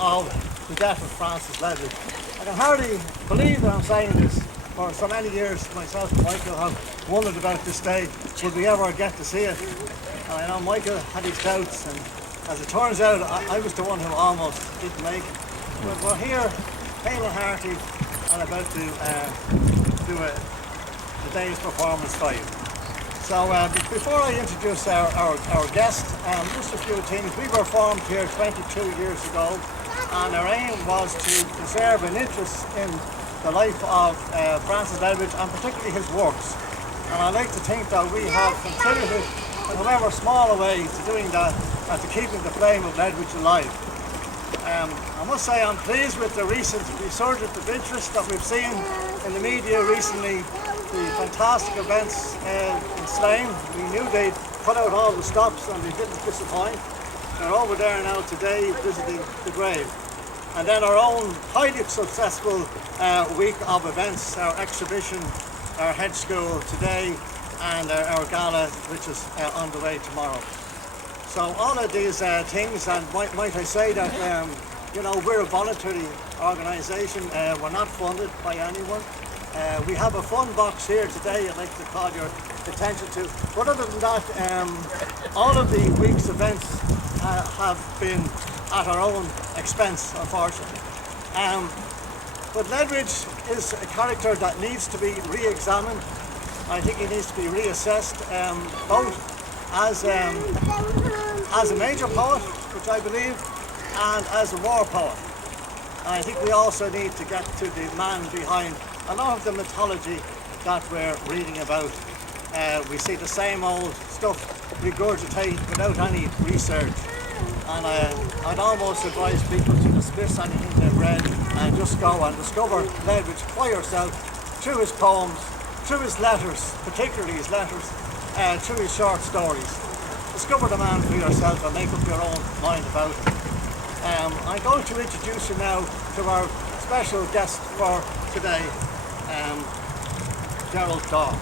of the death of Francis Ledwidge. I can hardly believe that I'm saying this. For so many years, myself and Michael have wondered about this day. Would we ever get to see it? And I know Michael had his doubts, and as it turns out, I was the one who almost didn't make it. But we're here, pale and hearty, and about to do the day's performance for you. So before I introduce our guest, just a few things. We were formed here 22 years ago, and our aim was to preserve an interest in the life of Francis Ledwidge, and particularly his works. And I like to think that we have contributed, in however small a way, to doing that and to keeping the flame of Ledwidge alive. I must say I'm pleased with the recent resurgence of interest that we've seen in the media recently. The fantastic events in Slane. We knew they'd put out all the stops and they didn't disappoint. They're over there now today visiting the grave. And then our own highly successful week of events, our exhibition, our head school today, and our gala, which is on the way tomorrow. So all of these things, and might I say that, you know, we're a voluntary organisation. We're not funded by anyone. We have a fund box here today I'd like to call your attention to. But other than that, all of the week's events have been at our own expense, unfortunately. But Ledwidge is a character that needs to be re-examined. I think he needs to be reassessed, both as a major poet, which I believe, and as a war poet. And I think we also need to get to the man behind a lot of the mythology that we're reading about. We see the same old stuff regurgitated without any research. And I'd almost advise people to dismiss anything they've read and just go and discover Ledwidge by yourself through his poems, through his letters, particularly his letters, through his short stories. Discover the man for yourself and make up your own mind about him. I'm going to introduce you now to our special guest for today, Gerald Dawe.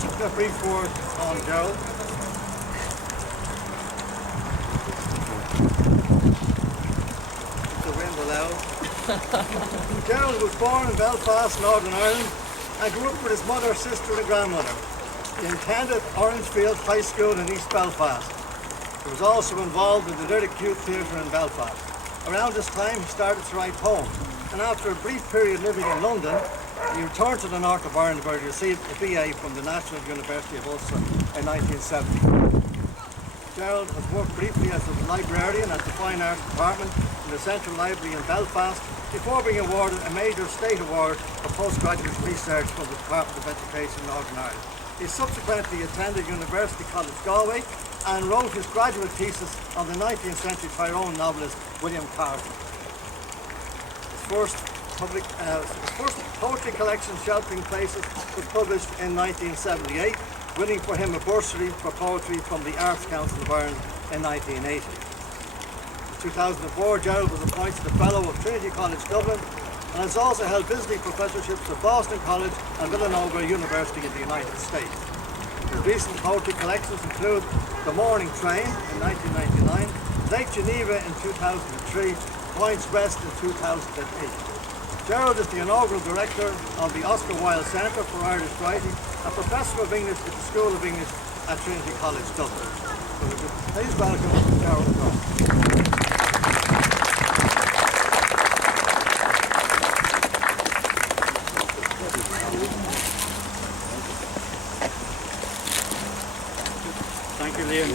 Just a brief word on Gerald. The wind allowed. Gerald was born in Belfast, Northern Ireland, and grew up with his mother, sister and grandmother. He attended Orangefield High School in East Belfast. He was also involved in the Lyric Youth Theatre in Belfast. Around this time he started to write poems, and after a brief period living in London, he returned to the north of Ireland where he received a BA from the National University of Ulster in 1970. Gerald has worked briefly as a librarian at the Fine Arts Department in the Central Library in Belfast before being awarded a major state award for postgraduate research from the Department of Education in Northern Ireland. He subsequently attended University College Dawe and wrote his graduate thesis on the 19th century Tyrone novelist William Carter. His first poetry collection, Sheltering Places, was published in 1978, winning for him a bursary for poetry from the Arts Council of Ireland in 1980. In 2004, Gerald was appointed a Fellow of Trinity College Dublin and has also held visiting professorships at Boston College and Villanova University in the United States. His recent poetry collections include The Morning Train in 1999, Lake Geneva in 2003, Points Rest in 2008. Gerald is the inaugural director of the Oscar Wilde Centre for Irish Writing, a professor of English at the School of English at Trinity College Dublin. So please welcome Gerald Dawe. Thank you, Liam.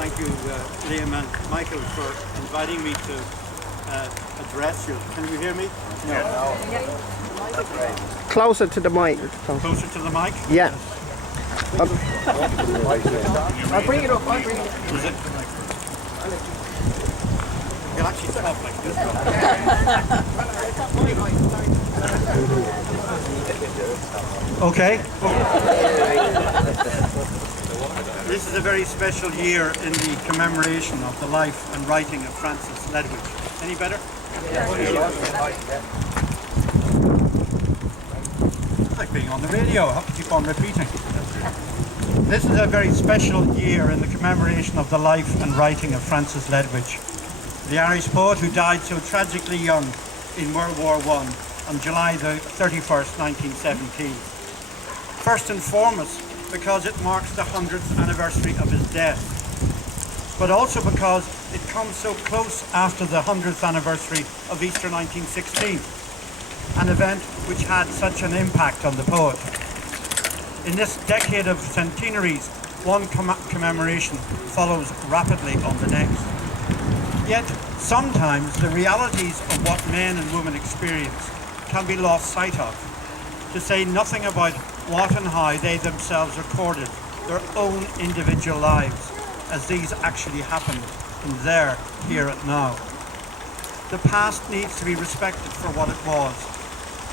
Thank you, Liam and Michael, for inviting me to address you. Can you hear me? No. Closer to the mic. Closer to the mic? Yeah. I'll bring it up, I'll bring it up. Is it? You can actually talk like this. Okay. This is a very special year in the commemoration of the life and writing of Francis Ledwidge. Any better? It's like being on the radio. I have to keep on repeating. This is a very special year in the commemoration of the life and writing of Francis Ledwidge. the Irish poet who died so tragically young in World War I on July the 31st, 1917. First and foremost, because it marks the 100th anniversary of his death, but also because it comes so close after the 100th anniversary of Easter 1916, an event which had such an impact on the poet. In this decade of centenaries, one commemoration follows rapidly on the next. Yet, sometimes the realities of what men and women experience can be lost sight of, to say nothing about what and how they themselves recorded their own individual lives as these actually happened in their here and now. The past needs to be respected for what it was.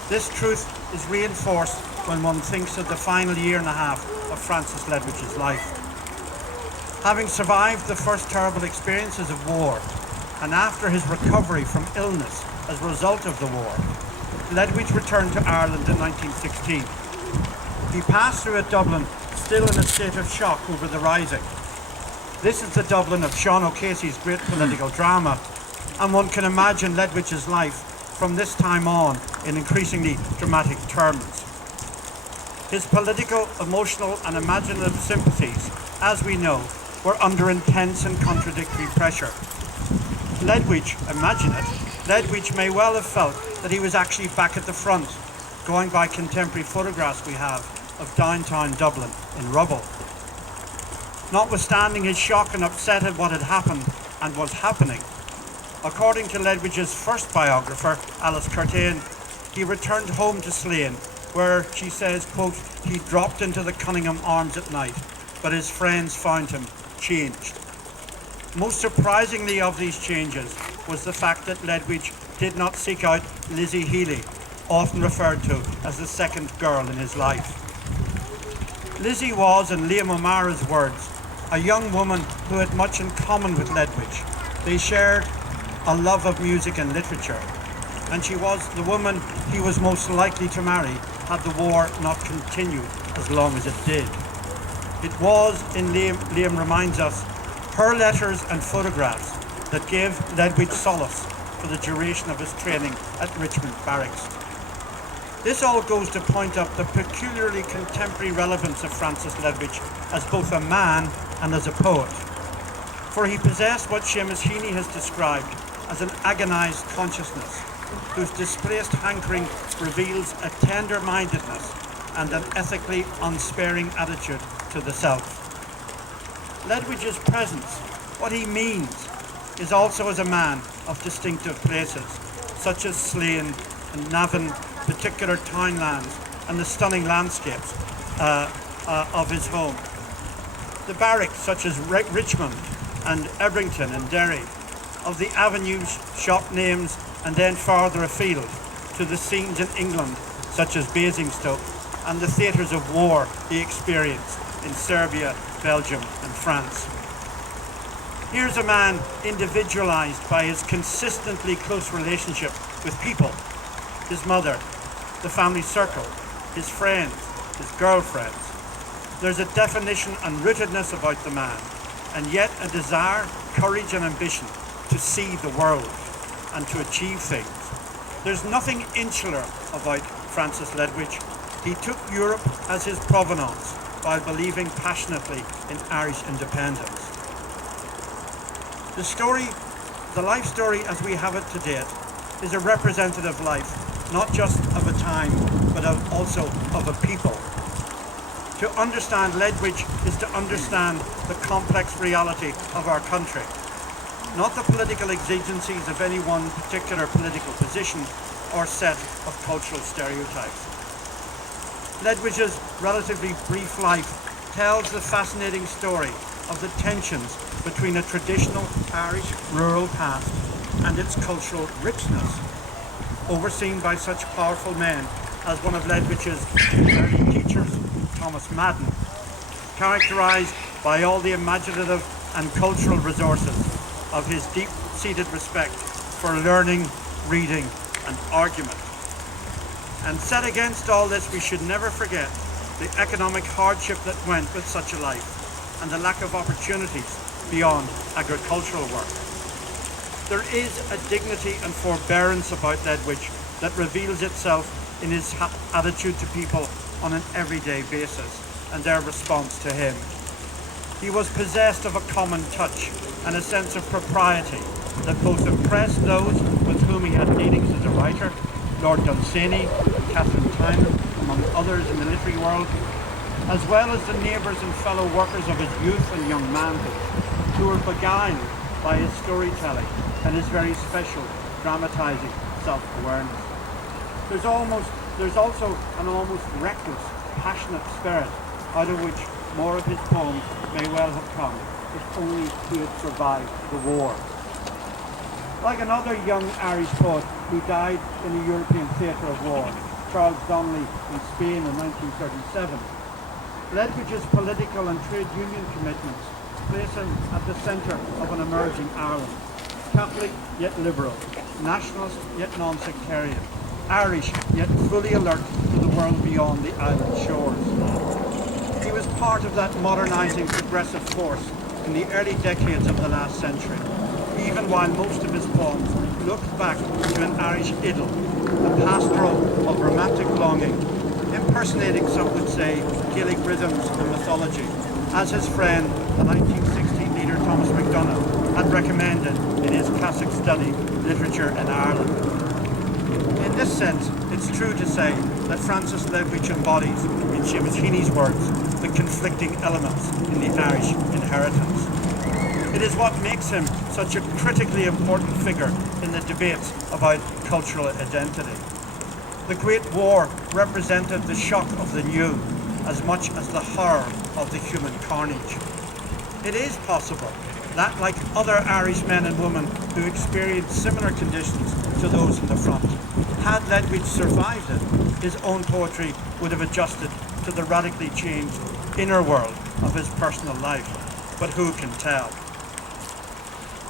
This truth is reinforced when one thinks of the final year and a half of Francis Ledwidge's life. Having survived the first terrible experiences of war, and after his recovery from illness as a result of the war, Ledwidge returned to Ireland in 1916. He passed through at Dublin, still in a state of shock over the Rising. This is the Dublin of Sean O'Casey's great political drama, and one can imagine Ledwidge's life from this time on in increasingly dramatic terms. His political, emotional and imaginative sympathies, as we know, were under intense and contradictory pressure. Ledwidge, imagine it, Ledwidge may well have felt that he was actually back at the front, going by contemporary photographs we have of downtown Dublin in rubble. Notwithstanding his shock and upset at what had happened and was happening, according to Ledwidge's first biographer, Alice Curtain, he returned home to Slane, where, she says, quote, he dropped into the Cunningham arms at night, but his friends found him changed. Most surprisingly of these changes was the fact that Ledwidge did not seek out Lizzie Healy, often referred to as the second girl in his life. Lizzie was, in Liam O'Mara's words, a young woman who had much in common with Ledwidge. They shared a love of music and literature, and she was the woman he was most likely to marry had the war not continued as long as it did. It was, in Liam reminds us, her letters and photographs that gave Ledwidge solace for the duration of his training at Richmond Barracks. This all goes to point up the peculiarly contemporary relevance of Francis Ledwidge as both a man and as a poet. For he possessed what Seamus Heaney has described as an agonised consciousness, whose displaced hankering reveals a tender-mindedness and an ethically unsparing attitude to the self. Ledwidge's presence, what he means, is also as a man of distinctive places, such as Slane and Navan, particular townlands, and the stunning landscapes of his home. The barracks, such as Richmond and Ebrington and Derry, of the avenues, shop names, and then farther afield to the scenes in England, such as Basingstoke, and the theatres of war he experienced in Serbia, Belgium, and France. Here's a man individualized by his consistently close relationship with people, his mother, the family circle, his friends, his girlfriends. There's a definition and rootedness about the man, and yet a desire, courage, and ambition to see the world and to achieve things. There's nothing insular about Francis Ledwidge. He took Europe as his provenance while believing passionately in Irish independence. The life story as we have it to date is a representative life, not just of a time, but also of a people. To understand Ledwidge is to understand the complex reality of our country, not the political exigencies of any one particular political position or set of cultural stereotypes. Ledwidge's relatively brief life tells the fascinating story of the tensions between a traditional Irish rural past and its cultural richness, overseen by such powerful men as one of Ledwidge's early teachers, Thomas Madden, characterised by all the imaginative and cultural resources of his deep-seated respect for learning, reading and argument. And set against all this, we should never forget the economic hardship that went with such a life and the lack of opportunities beyond agricultural work. There is a dignity and forbearance about Ledwidge that reveals itself in his attitude to people on an everyday basis and their response to him. He was possessed of a common touch and a sense of propriety that both impressed those with whom he had dealings as a writer, Lord Dunsany, Catherine Tynan, among others in the literary world, as well as the neighbours and fellow workers of his youth and young manhood, who were beguiled by his storytelling and his very special dramatising self-awareness. There's also an almost reckless, passionate spirit out of which more of his poems may well have come if only he had survived the war. Like another young Irish poet who died in a European theatre of war, Charles Donnelly in Spain in 1937, Ledwidge's political and trade union commitments place him at the centre of an emerging Ireland, Catholic yet liberal, nationalist yet non-sectarian, Irish yet fully alert to the world beyond the island shores. He was part of that modernising progressive force in the early decades of the last century, even while most of his poems looked back to an Irish idyll, a pastoral of romantic longing, impersonating, some would say, Gaelic rhythms and mythology, as his friend, the 1916 leader Thomas MacDonagh, had recommended in his classic study, Literature in Ireland. In this sense, it's true to say that Francis Ledwidge embodies, in Seamus Heaney's words, the conflicting elements in the Irish inheritance. It is what makes him such a critically important figure in the debates about cultural identity. The Great War represented the shock of the new as much as the horror of the human carnage. It is possible that, like other Irish men and women who experienced similar conditions to those in the front, had Ledwidge survived it, his own poetry would have adjusted to the radically changed inner world of his personal life. But who can tell?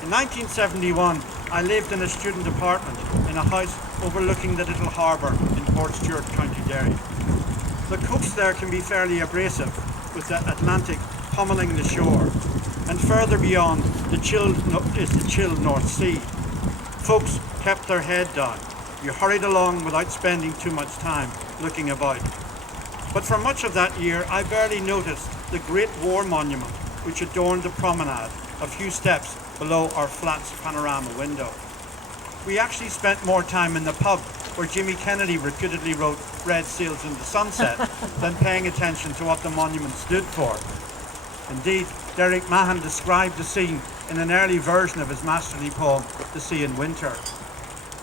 In 1971, I lived in a student apartment in a house overlooking the little harbour in Portstewart, County Derry. The coast there can be fairly abrasive, with the Atlantic pummeling the shore, and further beyond is the chill North Sea. Folks kept their head down. You hurried along without spending too much time looking about. But for much of that year, I barely noticed the Great War Monument, which adorned the promenade a few steps below our flat's panorama window. We actually spent more time in the pub where Jimmy Kennedy reputedly wrote Red Sails in the Sunset than paying attention to what the monument stood for. Indeed, Derek Mahan described the scene in an early version of his masterly poem, The Sea in Winter.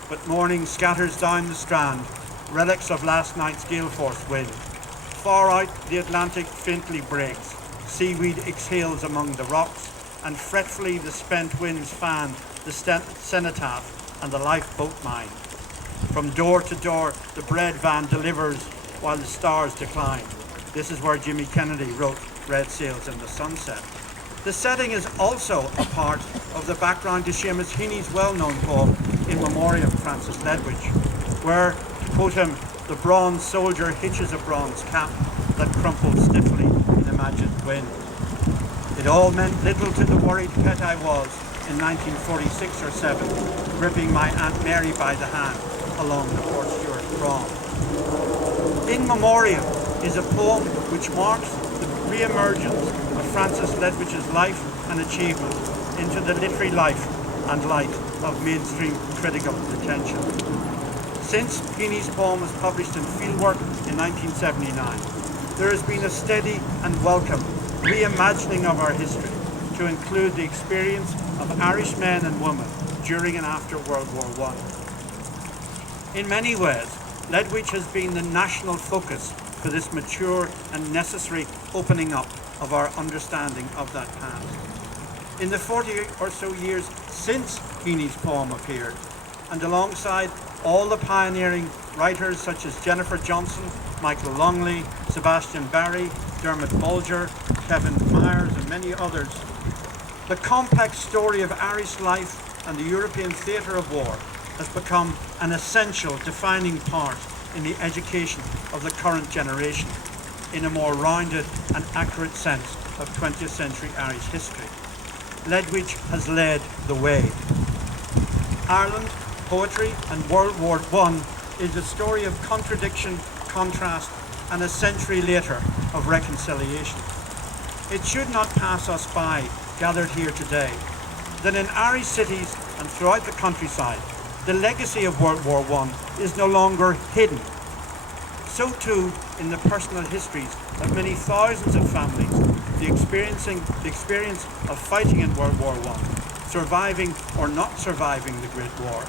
But morning scatters down the strand, relics of last night's gale force wind. Far out the Atlantic faintly breaks, seaweed exhales among the rocks, and fretfully the spent winds fan the cenotaph and the lifeboat mine. From door to door the bread van delivers while the stars decline. This is where Jimmy Kennedy wrote Red Sails in the Sunset. The setting is also a part of the background to Seamus Heaney's well-known poem In Memoriam Francis Ledwidge, where, to quote him, the bronze soldier hitches a bronze cap that crumpled stiffly in imagined wind. It all meant little to the worried pet I was in 1946 or 7, gripping my Aunt Mary by the hand along the Portstewart Brawn. In Memoriam is a poem which marks the re-emergence of Francis Ledwidge's life and achievement into the literary life and light of mainstream critical attention. Since Heaney's poem was published in Fieldwork in 1979, there has been a steady and welcome reimagining of our history to include the experience of Irish men and women during and after World War I. In many ways, Ledwidge has been the national focus for this mature and necessary opening up of our understanding of that past. In the 40 or so years since Heaney's poem appeared, and alongside all the pioneering writers such as Jennifer Johnson, Michael Longley, Sebastian Barry, Dermot Bulger, Kevin Myers, and many others, the complex story of Irish life and the European theatre of war has become an essential defining part in the education of the current generation in a more rounded and accurate sense of 20th century Irish history. Ledwidge has led the way. Ireland, poetry and World War I is a story of contradiction, contrast and a century later of reconciliation. It should not pass us by, gathered here today, that in Irish cities and throughout the countryside, the legacy of World War I is no longer hidden. So too in the personal histories of many thousands of families, the experience of fighting in World War I, surviving or not surviving the Great War,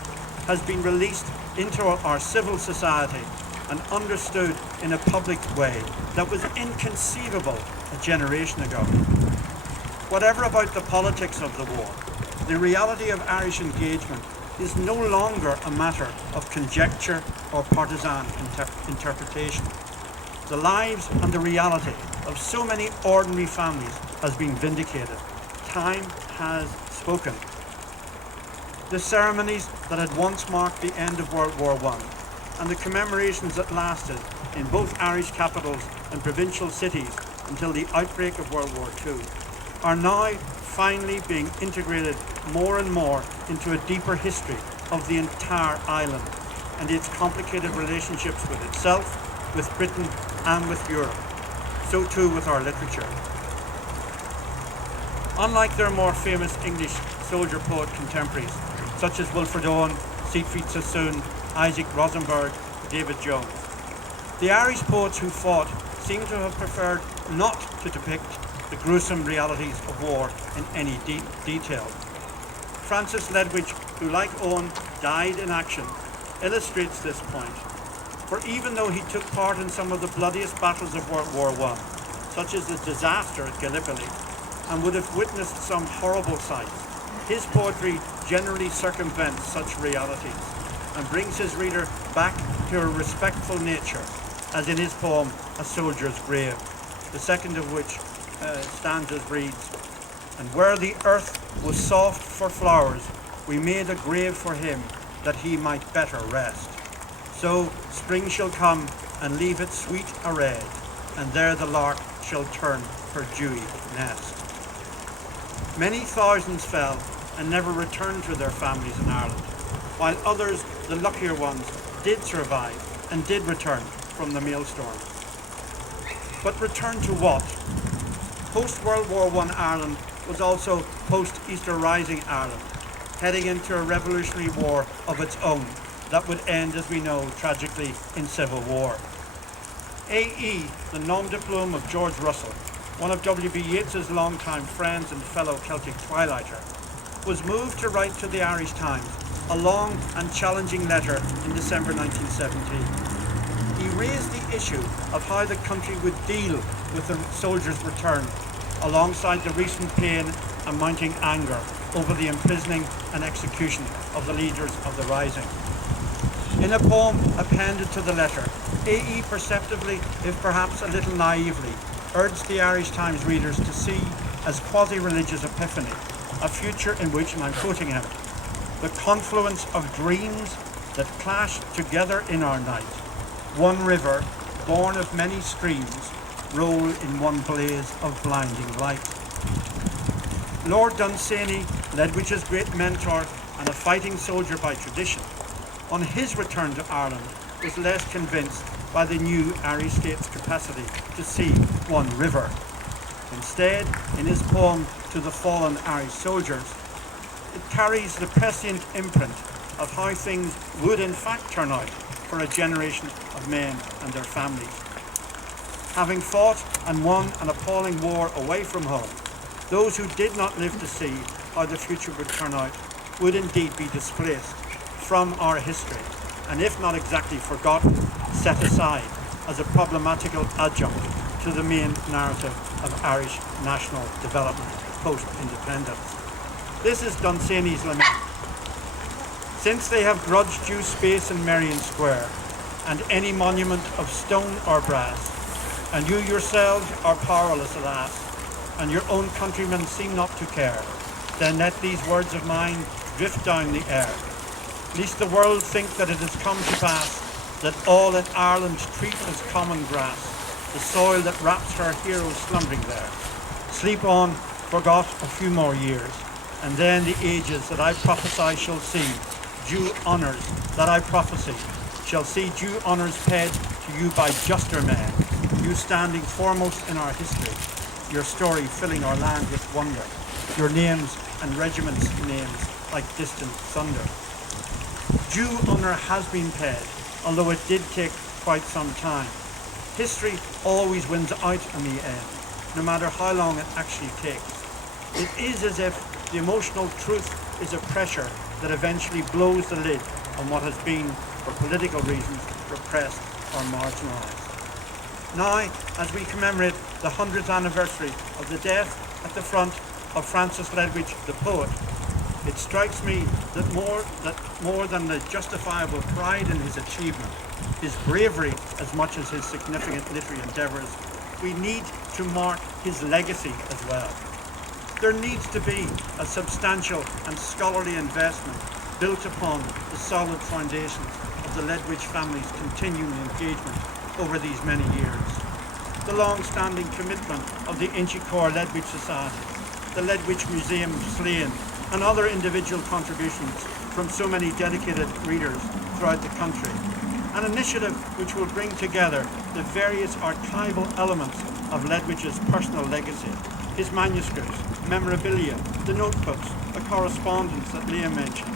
has been released into our civil society and understood in a public way that was inconceivable a generation ago. Whatever about the politics of the war, the reality of Irish engagement is no longer a matter of conjecture or partisan interpretation. The lives and the reality of so many ordinary families has been vindicated. Time has spoken. The ceremonies that had once marked the end of World War I and the commemorations that lasted in both Irish capitals and provincial cities until the outbreak of World War II are now finally being integrated more and more into a deeper history of the entire island and its complicated relationships with itself, with Britain and with Europe. So too with our literature. Unlike their more famous English soldier poet contemporaries, such as Wilfred Owen, Siegfried Sassoon, Isaac Rosenberg, David Jones, the Irish poets who fought seem to have preferred not to depict the gruesome realities of war in any detail. Francis Ledwidge, who like Owen died in action, illustrates this point. For even though he took part in some of the bloodiest battles of World War I, such as the disaster at Gallipoli, and would have witnessed some horrible sights, his poetry generally circumvents such realities and brings his reader back to a respectful nature, as in his poem A Soldier's Grave, the second of which stanzas reads, "And where the earth was soft for flowers, we made a grave for him that he might better rest. So spring shall come and leave it sweet arrayed, and there the lark shall turn her dewy nest." Many thousands fell and never returned to their families in Ireland, while others, the luckier ones, did survive and did return from the maelstrom. But return to what? Post-World War I Ireland was also post-Easter Rising Ireland, heading into a revolutionary war of its own that would end, as we know, tragically in civil war. A.E., the nom de plume of George Russell, one of W.B. Yeats's longtime friends and fellow Celtic twilighter, was moved to write to the Irish Times a long and challenging letter in December 1917. He raised the issue of how the country would deal with the soldiers' return, alongside the recent pain and mounting anger over the imprisoning and execution of the leaders of the Rising. In a poem appended to the letter, A.E. perceptively, if perhaps a little naively, urged the Irish Times readers to see as quasi-religious epiphany a future in which, and I'm quoting him, "the confluence of dreams that clash together in our night, one river, born of many streams, roll in one blaze of blinding light." Lord Dunsany, Ledwidge's great mentor and a fighting soldier by tradition, on his return to Ireland was less convinced by the new Irish state's capacity to see one river. Instead, in his poem To the Fallen Irish Soldiers, it carries the prescient imprint of how things would in fact turn out for a generation of men and their families. Having fought and won an appalling war away from home, those who did not live to see how the future would turn out would indeed be displaced from our history, and if not exactly forgotten, set aside as a problematical adjunct to the main narrative of Irish national development post-independence. This is Dunsany's lament. "Since they have grudged you space in Merrion Square, and any monument of stone or brass, and you yourselves are powerless, alas, and your own countrymen seem not to care, then let these words of mine drift down the air, lest the world think that it has come to pass that all in Ireland treat as common grass the soil that wraps her heroes slumbering there. Sleep on, forgot a few more years, and then the ages that I prophesy shall see due honours that I prophesy shall see due honours paid to you by juster men, you standing foremost in our history, your story filling our land with wonder, your names and regiments' names like distant thunder. Due honour has been paid, although it did take quite some time. History always wins out in the end, no matter how long it actually takes. It is as if the emotional truth is a pressure that eventually blows the lid on what has been, for political reasons, repressed or marginalised. Now, as we commemorate the 100th anniversary of the death at the front of Francis Ledwidge, the poet, it strikes me that more than the justifiable pride in his achievement, his bravery as much as his significant literary endeavours, we need to mark his legacy as well. There needs to be a substantial and scholarly investment built upon the solid foundations of the Ledwidge family's continuing engagement over these many years. The long-standing commitment of the Inchicore Ledwidge Society, the Ledwidge Museum of Slane, and other individual contributions from so many dedicated readers throughout the country. An initiative which will bring together the various archival elements of Ledwidge's personal legacy, his manuscripts, memorabilia, the notebooks, the correspondence that Liam mentioned,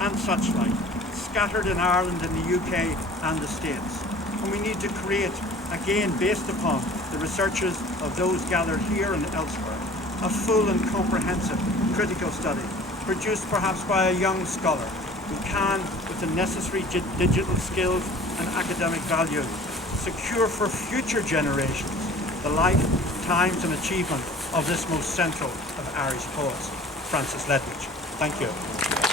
and such like, scattered in Ireland and the UK and the States. And we need to create, again based upon the researches of those gathered here and elsewhere, a full and comprehensive critical study, produced perhaps by a young scholar who can, with the necessary digital skills and academic value, secure for future generations the life, times and achievement of this most central of Irish poets, Francis Ledwidge. Thank you.